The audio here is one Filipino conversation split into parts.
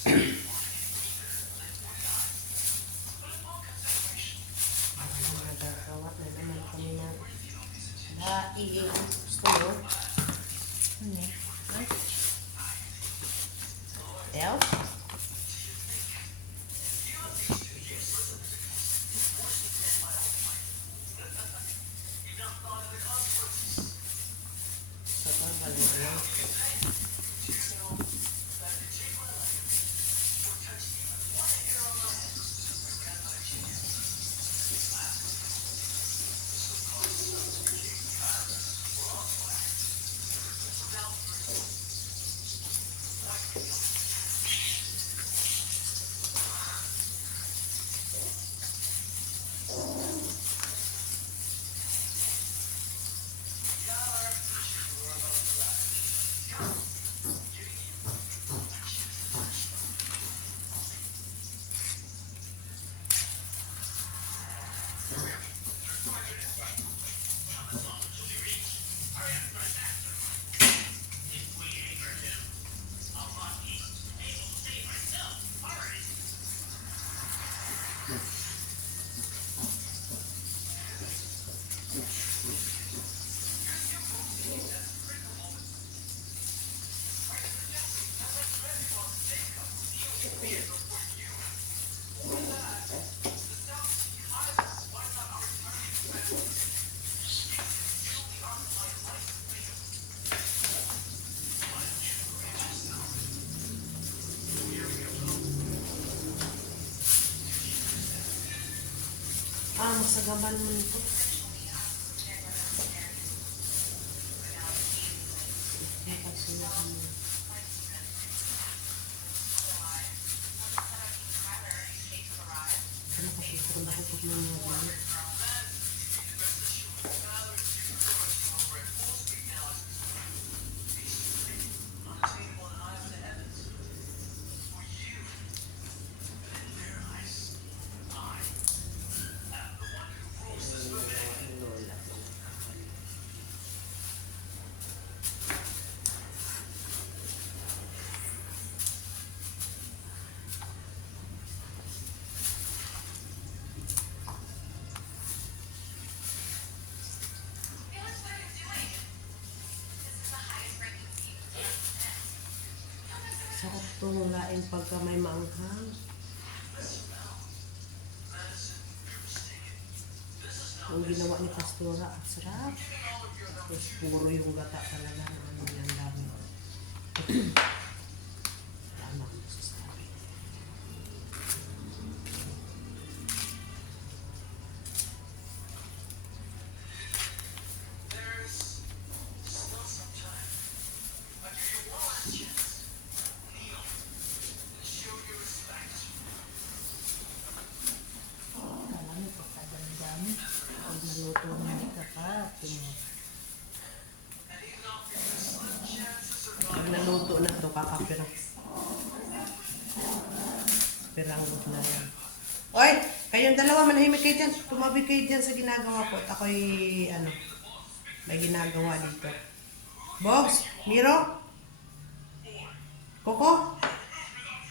Nagagawa na naman kami na laing. Gusto mo? Ano? Del? Sabang malinaw. Masagaban mo nito. Sarap itong laing pagka may maanghang. Ang ginawa ni Pastora, sarap. Tapos puro yung gata talaga ng ang dami. Tama ang masasabi. Naluto na ito pa. Pag naluto na ito, kakapirang. Piranggot na yan. Oy! Kayong dalawa, manahimik kayo dyan. Tumabi kayo dyan sa ginagawa ko. At ako'y, may ginagawa dito. Bogs? Miro? Coco?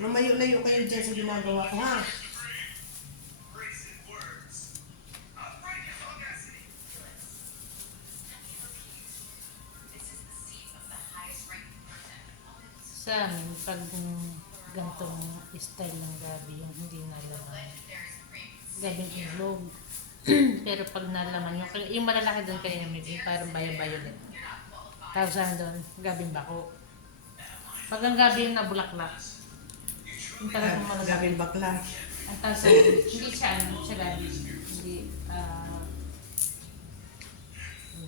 Lumayo-layo kayo dyan sa ginagawa ko, ha? Sa amin, pag ganitong style ng gabi, yung hindi nalaman, gabing ilog. Pero pag nalaman yung malalaki doon kanina, may parang violet. Tapos ano doon, gabing bako. Pag ang gabi yung nabulaklak, yung talagang malalaki. Gabing bakla. Ang tawag hindi siya gabi. Hindi, ano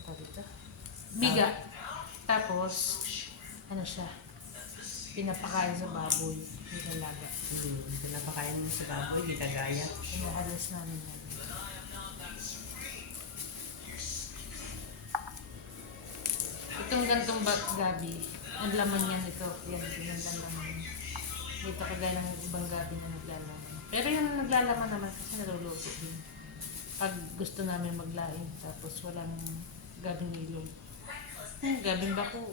pa dito? Biga. Tapos, ano siya? Pinapakain sa baboy, nilalaga. Pinapakain mo sa baboy, ginagaya. Pinahalas namin yan. Itong gantong gabi, ang laman yan ito. Yan, ang laman. Dito kagaya ng ibang gabi na naglalaman. Pero yung naglalaman naman kasi naluluto din. Pag gusto namin maglaing, tapos walang gabing ilog. Gabing bako.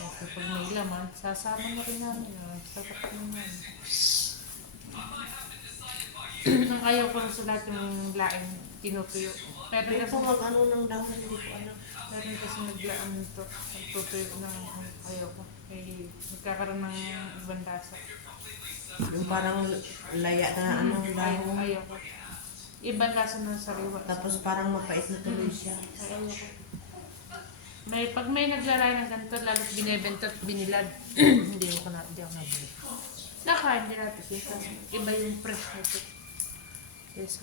Kasi pag may laman, sasama na rin namin. Sarap naman. Ang ayaw ko rin sa lahat yung laing tinutuyo. Pero Pero kasi, kung mag-ano ng dahon, hindi ko alam. meron kasi naglaan nito. Nagtutuyo ng ayaw ko. Eh, nagkakaroon ng ibang lasa. Yung parang laya na ano ng dahon. Ayaw ko. Ibang lasa ng sariwa. Tapos parang mapait na tuloy siya. Ayaw ko. Pag may naglalay ng ganito, lalo binibenta at binilad, hindi ako nabili. Nakain din natin kasi iba yung fresh nito. Yes,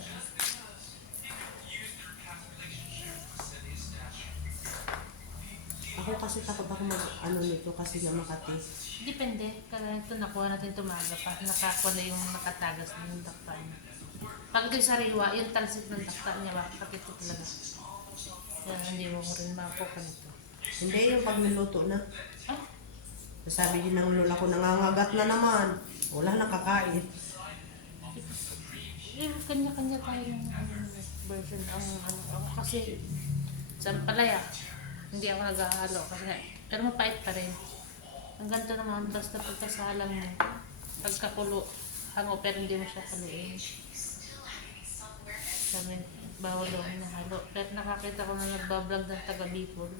Ako kasi takot ako mag-ano nito kasi nga Makati. depende. Kaya ito nakuha natin tumaga pa. Nakakuha na yung nakatagas ng dakta niya. Pag ito yung sariwa, yung talsik ng dakta niya, bakit ito talaga. Kaya hindi mo rin makuha nito. Hindi yung pag niluto na. Ah, Sabi din ng lola ko, nangangagat na naman. Wala nang kakain. kanya-kanya tayo ng version. Ako kasi sa palaya, hindi ako naghahalo kasi pero mapait pa rin. Ang ganito naman, basta pagkasalang mo, pagkakulo, hango pero hindi mo siya haluin. Sabi, bawal daw na halo. Pero nakakita ko na nagbablog ng taga Bicol.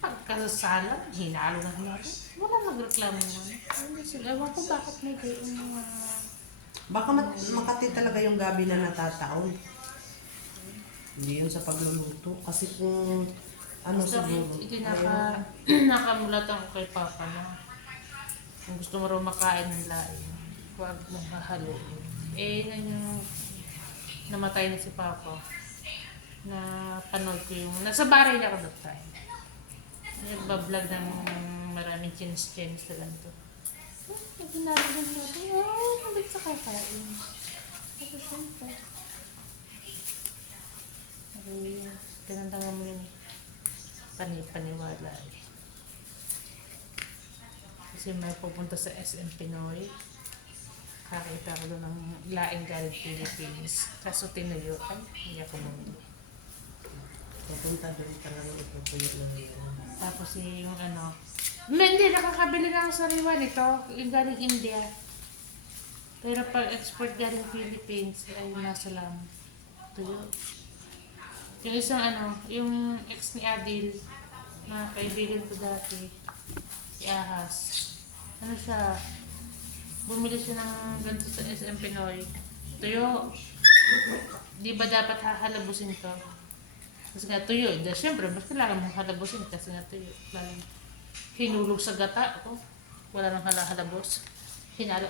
Pagkasalang, hinalo na hinalo. Wala nagreklamo naman. Ano sila, ewan ko bakit may gayong mga... Baka Makati talaga yung gabi na natataon. Hindi yun sa pagluluto. Kasi kung ano So, siguro. ito nakamulatan ko kay Papa na kung gusto mo raw makain ng laing, huwag mong hahaluin. Eh, yun yung namatay na si Papa na panood ko yung, nasa baray na ako that time. Nagbablog ng maraming chinis-chinis na ganito. Ginagawa natin, mabit sa kakain. Ako syempre. Okay, tinantangan mo yun. Paniwala eh. Kasi may pupunta sa SM Pinoy. Kakita ko doon ng laing galing Philippines. Kaso tinuyo, ay, hindi ako muna. Pupunta doon talaga ipupuyo na yun. Tapos yung hindi, nakakabili na ang sariwa nito. Yung galing India. Pero pag export galing Philippines, ay nasa lang. Tuyo. Yung isang yung ex ni Adil, na kaibigan ko dati, si Ahas. Ano siya, bumili siya ng ganito sa SM Pinoy. Tuyo. Di ba dapat hahalabusin to? Kasi nga tuyo, siyempre, mas kailangan mong halabusin kasi nga tuyo. Lalo hinulog sa gata, wala nang halabos. Hinalo.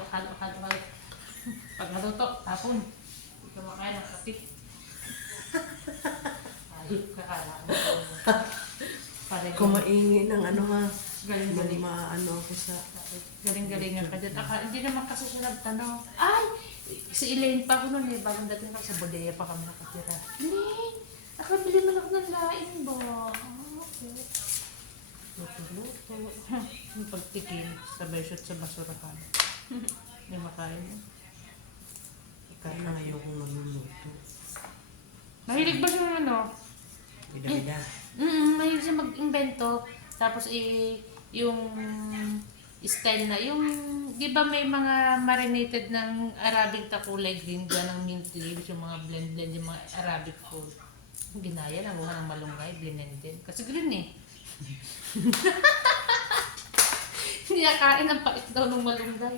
Pag naluto, tapon. Hindi ka makain ng kapit. Ayop ka kala. Kumaingi ng ano ha. Galing-galing. Maano ako sa... Galing-galingan ka dyan. Hindi naman kasi siya nagtanong. Ay! Si Elaine pa ako noon eh. Bagong dating ako sa bodega pa kami nakatira. Elaine! Nakabili man ako ng laing ba? Okay. Luto-luto. Yung pagtikim, sabay shoot sa basurahan. May makain mo. Kaya na ayokong magluluto. Mahilig ba siya Bida-bida. Mahilig siya mag-invento. Tapos yung style na, yung, di ba may mga marinated ng Arabic na kulay green dyan, ng mint leaves, yung mga blend-blend, yung mga Arabic food. Ginaya, nakuha ng malunggay, blend din. Kasi green eh. Hindi nakain ang pait daw ng malunggay.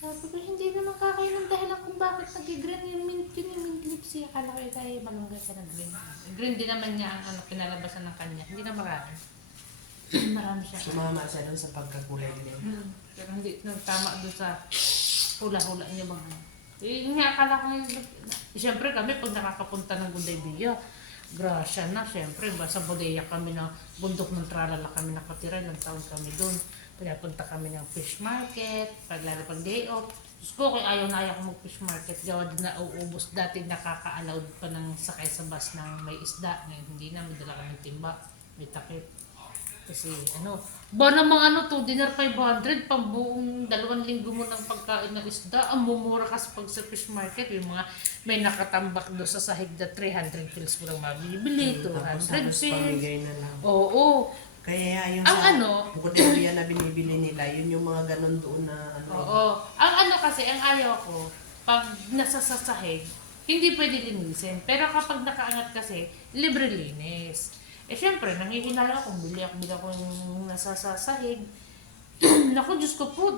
Sabi ko, hindi naman kakain ng dahilan kung bakit nag-green yung mint lips siya. Akala ko tayo malunggay ka ng green. Green din naman niya ang pinalabasan ng kanya. Hindi na makain. Marami siya. Sumama siya doon sa pagkakulay din. Pero hindi tama doon sa hula-hula niya mga. Nga akala ko siyempre kami pag nakakapunta ng Gudaybiya, grasya na siyempre. Sa bodega kami na bundok ng Tralala kami nakatira. Ilang taon kami doon. Pinapunta kami ng fish market, lalo pag day off. Diyos ko, kaya ayaw na ayaw ko mag-fish market. Gawa din na uubos. Dati nakaka-allowed pa ng sakay sa bus ng may isda. Ngayon hindi na, may dala kami timba, may takip. Kasi ba namang to, dinner 500, pang buong 2 linggo mo ng pagkain ng isda, ang mumura kasi pag sa fish market, yung mga may nakatambak doon sa sahig na 300 pills mo lang mabibili, Tapos 200 halos pills. pamigay na lang. Oo. Kaya yung Ang sa Bukoteria na binibili nila, yun yung mga ganon doon na Oo. Ang kasi, ang ayaw ko, pag nasa sasahig, hindi pwede linisin. Pero kapag nakaangat kasi, libre linis. Eh syempre, nangihinala ako, bili ako yung nasa sasahig. Naku, Diyos ko po,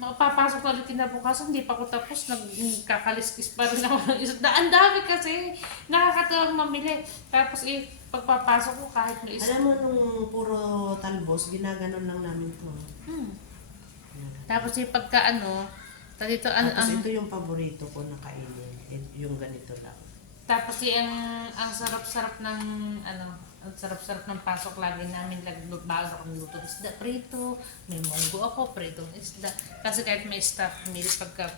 mapapasok ulit kinabukasan, hindi pa ako tapos, nagkakaliskis pa rin ako ng isda. Ang dami kasi, nakakatawang mamili. Tapos pagpapasok ko kahit may isda. Alam mo, nung puro talbos, ginaganon lang namin to. Tapos pagka dito, Tapos ito yung paborito ko na kainin. Yung ganito lang. tapos ang sarap-sarap ng ang sarap-sarap ng pasok lagi namin bago akong luto ng isda prito, may munggo ako, pritong isda. Kasi kahit may staff meal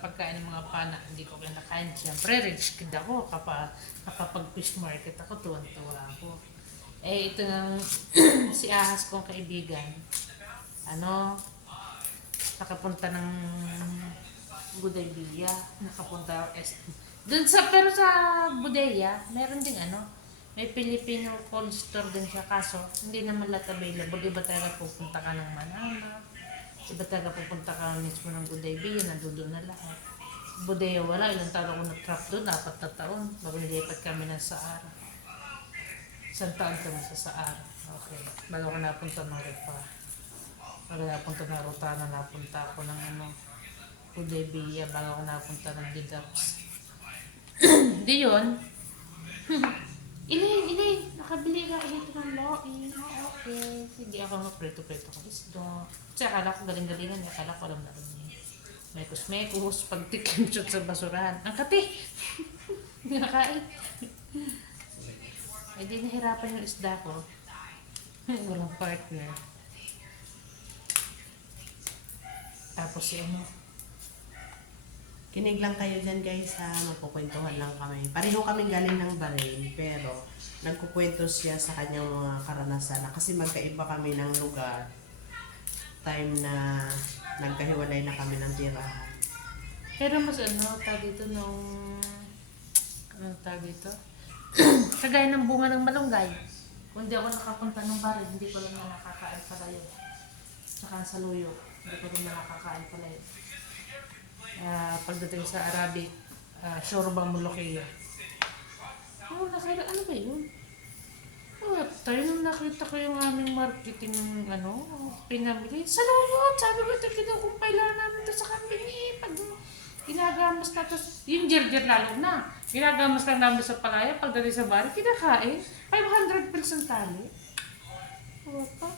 pagkain ng mga pana, hindi ko kinakain. Siyempre, rich kid ako kapag fish market ako, tuwan-tuwa ako. Eh, ito ng si Ahas kong kaibigan, nakapunta ng Budaya, nakapunta pero sa Budaya, meron ding may Filipino cold store din siya, kaso hindi naman lahat available. Iba talaga pupunta ka ng Manama, iba talaga pupunta ka mismo ng Budaya, nandoon na lahat. Budaya wala, ilang taon ako na-trap doon, 4 na taon, bago nilipat kami ng Saara. Isang taon kami sa Saara. Okay, bago ako napunta ng Repa. Bago napunta ng Rotana, napunta ako ng Budaya, bago ako napunta ng Gigaps. Di yun. Ilay, nakabili ka ulit ng loin. Okay. Hindi ako maprito-prito ko isda. Kasi akala ko galing-galingan niya. Akala ko alam na rin niya. Mekos-mekos, pagtikim siya sa basurahan. Ang kati! Nakain. Eh di nahirapan yung isda ko. Walang partner. Tapos Kinig lang kayo dyan guys ha, magkukwentuhan lang kami. Pareho kami galing ng Bahrain, pero nagkukwento siya sa kanyang mga karanasan. Kasi magkaiba kami ng lugar. Time na nagkahiwalay na kami ng tirahan. Pero mas tawag dito kagaya ng bunga ng malunggay. Kung di ako nakapunta ng Bahrain, hindi ko lang na nakakain pala yun. Saka sa luyo, hindi ko lang na nakakain pala yun. Pagdating sa Arabic, Shorbang Molokhia. Ano ba yun? Tayo nung nakita ko yung aming marketing pinamili. Salamat! Sabi ko, ito kinukumpay lang namin ito sa company. Pag ginagamas na ito, yung jerjer lalo na. Ginagamas lang namin sa palaya, pagdating sa bari, kinakain. 500 pesos ang tali. Wala pa.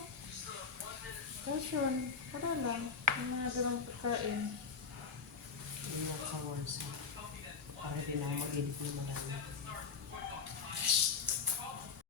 Passion. Wala lang. Yung mga ganang pagkain. Yun lang sa Warsaw. Para din ako mag-edit ng marami.